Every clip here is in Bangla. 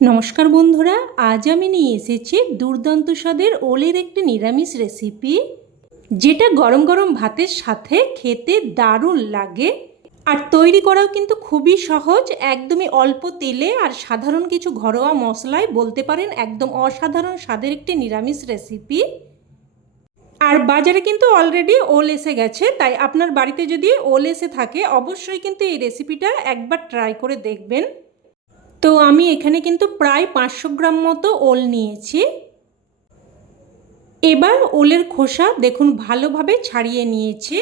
নমস্কার বন্ধুরা, আজ আমি নিয়ে এসেছি দুর্দান্ত স্বাদের ওলের একটি নিরামিষ রেসিপি যেটা গরম গরম ভাতের সাথে খেতে দারুণ লাগে। আর তৈরি করাও কিন্তু খুবই সহজ, একদমই অল্প তেলে আর সাধারণ কিছু ঘরোয়া মশলায় বলতে পারেন একদম অসাধারণ স্বাদের একটি নিরামিষ রেসিপি আর বাজারে কিন্তু অলরেডি ওল এসে গেছে, তাই আপনার বাড়িতে যদি ওল এসে থাকে, অবশ্যই কিন্তু এই রেসিপিটা একবার ট্রাই করে দেখবেন। তো আমি এখানে কিন্তু প্রায় পাঁচশো গ্রাম মতো ওল নিয়েছি। এবার ওলের খোসা দেখুন ভালোভাবে ছাড়িয়ে নিয়েছি।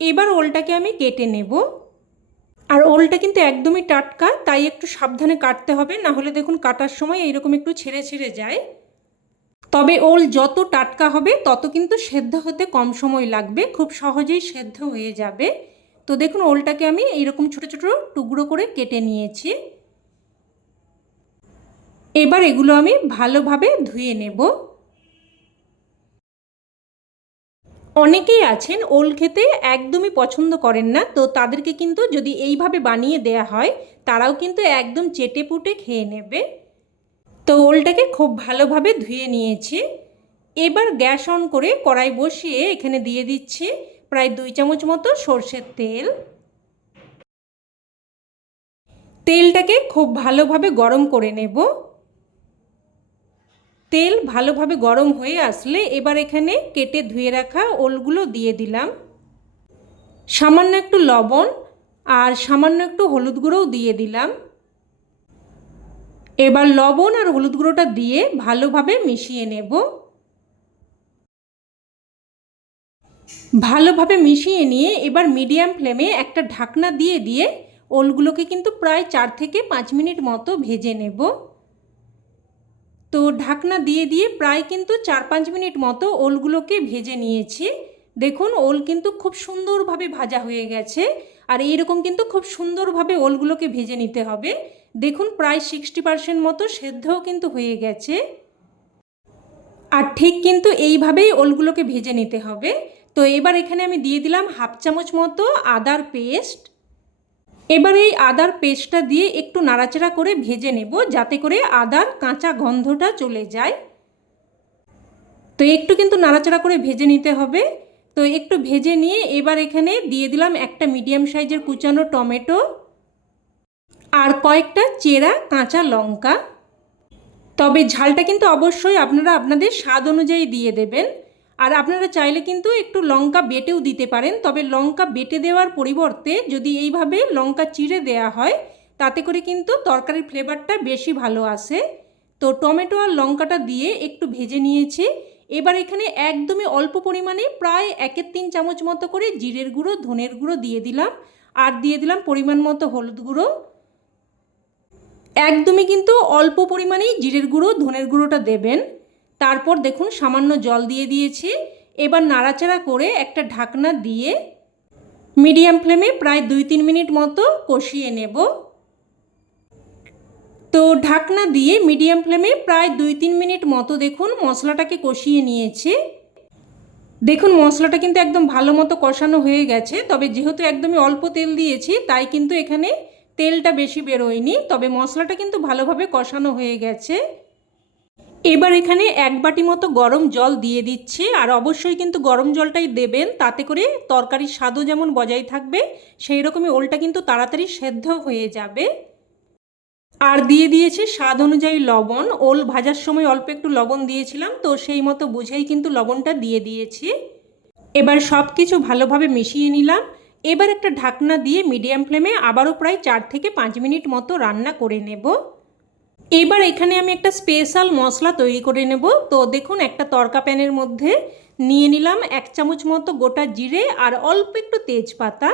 এবার ওলটাকে আমি কেটে নেব। আর ওলটা কিন্তু একদমই টাটকা, তাই একটু সাবধানে কাটতে হবে, না হলে দেখুন কাটার সময় এইরকম একটু ছেড়ে ছেড়ে যায়। তবে ওল যত টাটকা হবে, তত কিন্তু সেদ্ধ হতে কম সময় লাগবে, খুব সহজেই সেদ্ধ হয়ে যাবে। তো দেখুন ওলটাকে আমি এইরকম ছোট ছোট টুকরো করে কেটে নিয়েছি। এবার এগুলো আমি ভালোভাবে ধুয়ে নেব। অনেকেই আছেন ওল খেতে একদমই পছন্দ করেন না, তো তাদেরকে কিন্তু যদি এইভাবে বানিয়ে দেয়া হয়, তারাও কিন্তু একদম চেটে পুটে খেয়ে নেবে। তো ওলটাকে খুব ভালোভাবে ধুয়ে নিয়েছি। এবার গ্যাস অন করে কড়াই বসিয়ে এখানে দিয়ে দিচ্ছি প্রায় দুই চামচ মতো সর্ষের তেল। তেলটাকে খুব ভালোভাবে গরম করে নেব। তেল ভালোভাবে গরম হয়ে আসলে এবার এখানে কেটে ধুয়ে রাখা ওলগুলো দিয়ে দিলাম। সামান্য একটু লবণ আর সামান্য একটু হলুদ গুঁড়োও দিয়ে দিলাম। এবার লবণ আর হলুদ গুঁড়োটা দিয়ে ভালোভাবে মিশিয়ে নেব। ভালোভাবে মিশিয়ে নিয়ে এবার মিডিয়াম ফ্লেমে একটা ঢাকনা দিয়ে দিয়ে ওলগুলোকে কিন্তু প্রায় চার থেকে পাঁচ মিনিট মতো ভেজে নেব। তো ঢাকনা দিয়ে দিয়ে প্রায় কিন্তু চার পাঁচ মিনিট মতো ওলগুলোকে ভেজে নিয়েছি। দেখুন, ওল কিন্তু খুব সুন্দরভাবে ভাজা হয়ে গেছে আর এইরকম কিন্তু খুব সুন্দরভাবে ওলগুলোকে ভেজে নিতে হবে। দেখুন, প্রায় সিক্সটি পার্সেন্ট মতো সেদ্ধও কিন্তু হয়ে গেছে। আর ঠিক কিন্তু এইভাবেই ওলগুলোকে ভেজে নিতে হবে। তো এবার এখানে আমি দিয়ে দিলাম হাফ চামচ মতো আদার পেস্ট। এবার এই আদার পেস্টটা দিয়ে একটু নাড়াচাড়া করে ভেজে নেব, যাতে করে আদার কাঁচা গন্ধটা চলে যায়। তো একটু কিন্তু নাড়াচাড়া করে ভেজে নিতে হবে। তো একটু ভেজে নিয়ে এবার এখানে দিয়ে দিলাম একটা মিডিয়াম সাইজের কুচানো টমেটো আর কয়েকটা চেরা কাঁচা লঙ্কা। তবে ঝালটা কিন্তু অবশ্যই আপনারা আপনাদের স্বাদ অনুযায়ী দিয়ে দেবেন। আর আপনারা চাইলে কিন্তু একটু লঙ্কা বেটেও দিতে পারেন, তবে লঙ্কা বেটে দেওয়ার পরিবর্তে যদি এইভাবে লঙ্কা চিড়ে দেয়া হয়, তাতে করে কিন্তু তরকারির ফ্লেভারটা বেশি ভালো আসে। তো টমেটো আর লঙ্কাটা দিয়ে একটু ভেজে নিয়েছি। এবার এখানে একদমই অল্প পরিমাণে প্রায় একের তিন চামচ মতো করে জিরের গুঁড়ো, ধনের গুঁড়ো দিয়ে দিলাম। আর দিয়ে দিলাম পরিমাণ মতো হলুদ গুঁড়ো। একদমই কিন্তু অল্প পরিমাণেই জিরের গুঁড়ো, ধনের গুঁড়োটা দেবেন। তারপর দেখুন সামান্য জল দিয়ে দিয়েছি। এবার নাড়াচাড়া করে একটা ঢাকনা দিয়ে মিডিয়াম ফ্লেমে প্রায় দুই তিন মিনিট মতো কষিয়ে নেব। তো ঢাকনা দিয়ে মিডিয়াম ফ্লেমে প্রায় দুই তিন মিনিট মতো দেখুন মশলাটাকে কষিয়ে নিয়েছি। দেখুন মশলাটা কিন্তু একদম ভালো মতো কষানো হয়ে গেছে, তবে যেহেতু একদমই অল্প তেল দিয়েছি, তাই কিন্তু এখানে তেলটা বেশি বেরোয়নি, তবে মশলাটা কিন্তু ভালোভাবে কষানো হয়ে গেছে। এবার এখানে এক বাটি মতো গরম জল দিয়ে দিচ্ছি, আর অবশ্যই কিন্তু গরম জলটাই দেবেন, তাতে করে তরকারির স্বাদও যেমন বজায় থাকবে, সেই রকমই ওলটা কিন্তু তাড়াতাড়ি সেদ্ধ হয়ে যাবে। আর দিয়ে দিয়েছি স্বাদ অনুযায়ী লবণ, ওল ভাজার সময় অল্প একটু লবণ দিয়েছিলাম, তো সেই মতো বুঝেই কিন্তু লবণটা দিয়ে দিয়েছি। এবার সব কিছু ভালোভাবে মিশিয়ে নিলাম, এবার একটা ঢাকনা দিয়ে মিডিয়াম ফ্লেমে আবারও প্রায় চার থেকে পাঁচ মিনিট মতো রান্না করে নেব। এবার এখানে আমি একটা স্পেশাল মশলা তৈরি করে নেব। তো দেখুন, একটা তরকা প্যানের মধ্যে নিয়ে নিলাম এক চামচ মতো গোটা জিরে আর অল্প একটু তেজপাতা।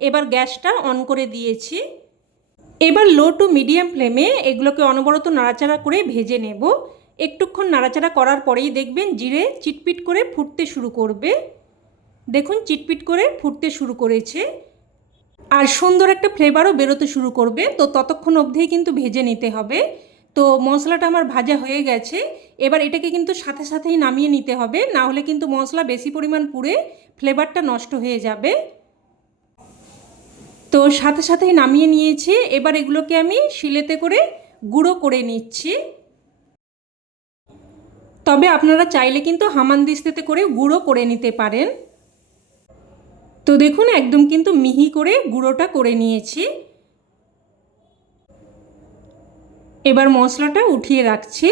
এবার গ্যাসটা অন করে দিয়েছি। এবার লো টু মিডিয়াম ফ্লেমে এগুলোকে অনবরত নাড়াচাড়া করে ভেজে নেব। একটুক্ষণ নাড়াচাড়া করার পরেই দেখবেন জিরে চিটপিট করে ফুটতে শুরু করবে। দেখুন, চিটপিট করে ফুটতে শুরু করেছে। আর সুন্দর একটা ফ্লেভারও বেরোতে শুরু করবে। তো ততক্ষণ অবধিই কিন্তু ভেজে নিতে হবে। তো মশলাটা আমার ভাজা হয়ে গেছে। এবার এটাকে কিন্তু সাথে সাথেই নামিয়ে নিতে হবে। না হলে কিন্তু মশলা বেশি পরিমাণ পুড়ে ফ্লেভারটা নষ্ট হয়ে যাবে। তো সাথে সাথেই নামিয়ে নিয়েছি। এবার এগুলোকে আমি শিলেতে করে গুঁড়ো করে নিচ্ছি। তবে আপনারা চাইলে কিন্তু হামানদিস্তাতে করে গুঁড়ো করে নিতে পারেন। তো দেখুন, একদম কিন্তু মিহি করে গুঁড়োটা করে নিয়েছি। এবার মশলাটা উঠিয়ে রাখছি।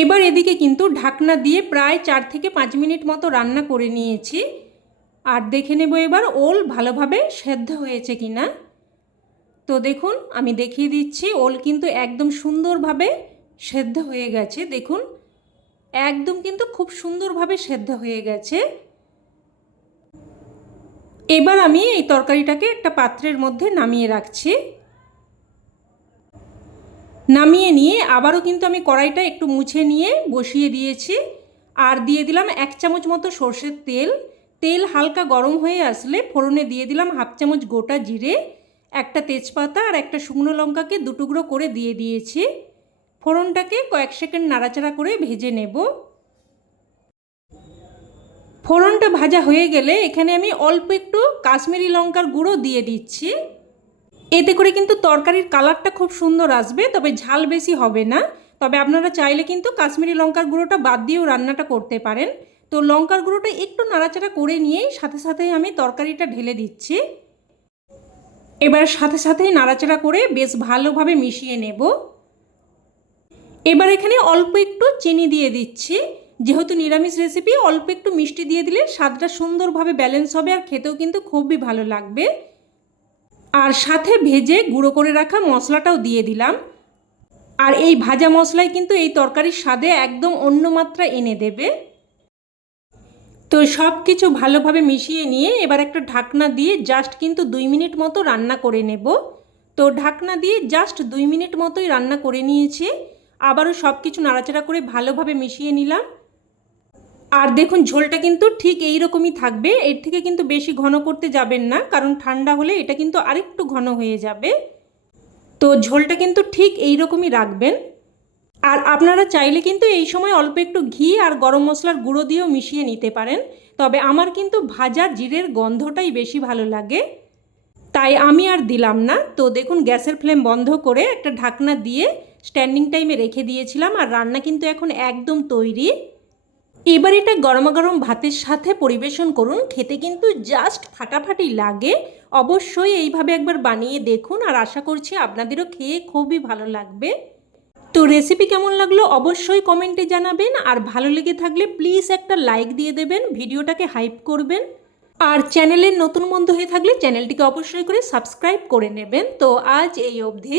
এবার এদিকে কিন্তু ঢাকনা দিয়ে প্রায় চার থেকে পাঁচ মিনিট মতো রান্না করে নিয়েছি। আর দেখে নেব এবার ওল ভালোভাবে সেদ্ধ হয়েছে কি না তো দেখুন, আমি দেখিয়ে দিচ্ছি, ওল কিন্তু একদম সুন্দরভাবে সেদ্ধ হয়ে গেছে। দেখুন, একদম কিন্তু খুব সুন্দরভাবে সেদ্ধ হয়ে গেছে। এবার আমি এই তরকারিটাকে একটা পাত্রের মধ্যে নামিয়ে রাখছি। নামিয়ে নিয়ে আবারও কিন্তু আমি কড়াইটা একটু মুছে নিয়ে বসিয়ে দিয়েছি। আর দিয়ে দিলাম এক চামচ মতো সর্ষের তেল। তেল হালকা গরম হয়ে আসলে ফোড়নে দিয়ে দিলাম হাফ চামচ গোটা জিরে, একটা তেজপাতা আর একটা শুকনো লঙ্কাকে দুটুকরো করে দিয়ে দিয়েছি। ফোড়নটাকে কয়েক সেকেন্ড নাড়াচাড়া করে ভেজে নেব। ফোড়নটা ভাজা হয়ে গেলে এখানে আমি অল্প একটু কাশ্মীরি লঙ্কার গুঁড়ো দিয়ে দিচ্ছি। এতে করে কিন্তু তরকারির কালারটা খুব সুন্দর আসবে, তবে ঝাল বেশি হবে না। তবে আপনারা চাইলে কিন্তু কাশ্মীরি লঙ্কার গুঁড়োটা বাদ দিয়েও রান্নাটা করতে পারেন। তো লঙ্কার গুঁড়োটা একটু নাড়াচাড়া করে নিয়েই সাথে সাথে আমি তরকারিটা ঢেলে দিচ্ছি। এবার সাথে সাথেই নাড়াচাড়া করে বেশ ভালোভাবে মিশিয়ে নেব। এবার এখানে অল্প একটু চিনি দিয়ে দিচ্ছি। যেহেতু নিরামিষ রেসিপি, অল্প একটু মিষ্টি দিয়ে দিলে স্বাদটা সুন্দরভাবে ব্যালেন্স হবে আর খেতেও কিন্তু খুবই ভালো লাগবে। আর সাথে ভেজে গুঁড়ো করে রাখা মশলাটাও দিয়ে দিলাম। আর এই ভাজা মশলাই কিন্তু এই তরকারির স্বাদে একদম অন্য মাত্রা এনে দেবে। তো সব কিছু ভালোভাবে মিশিয়ে নিয়ে এবার একটা ঢাকনা দিয়ে জাস্ট কিন্তু দুই মিনিট মতো রান্না করে নেব। তো ঢাকনা দিয়ে জাস্ট দুই মিনিট মতোই রান্না করে নিয়েছি। আবারও সব কিছু নাড়াচাড়া করে ভালোভাবে মিশিয়ে নিলাম। আর দেখুন, ঝোলটা কিন্তু ঠিক এই রকমই থাকবে। এর থেকে কিন্তু বেশি ঘন করতে যাবেন না, কারণ ঠান্ডা হলে এটা কিন্তু আরেকটু ঘন হয়ে যাবে। তো ঝোলটা কিন্তু ঠিক এই রকমই রাখবেন। আর আপনারা চাইলে কিন্তু এই সময় অল্প একটু ঘি আর গরম মশলার গুঁড়ো দিয়েও মিশিয়ে নিতে পারেন। তবে আমার কিন্তু ভাজা জিরের গন্ধটাই বেশি ভালো লাগে। তাই আমি আর দিলাম না। তো দেখুন, গ্যাসের ফ্লেম বন্ধ করে একটা ঢাকনা দিয়ে স্ট্যান্ডিং টাইমে রেখে দিয়েছিলাম। আর রান্না কিন্তু এখন একদম তৈরি। এবার এটা গরমা গরম ভাতের সাথে পরিবেশন করুন। খেতে কিন্তু জাস্ট ফাটাফাটি লাগে। অবশ্যই এইভাবে একবার বানিয়ে দেখুন আর আশা করছি আপনাদেরও খেয়ে খুবই ভালো লাগবে। তো রেসিপি কেমন লাগল অবশ্যই কমেন্টে জানাবেন আর ভালো লেগে থাকলে প্লিজ একটা লাইক দিয়ে দেবেন, ভিডিওটাকে হাইপ করবেন। আর চ্যানেলের নতুন বন্ধু হয়ে থাকলে চ্যানেলটিকে অবশ্যই করে সাবস্ক্রাইব করে নেবেন। তো আজ এই অবধি।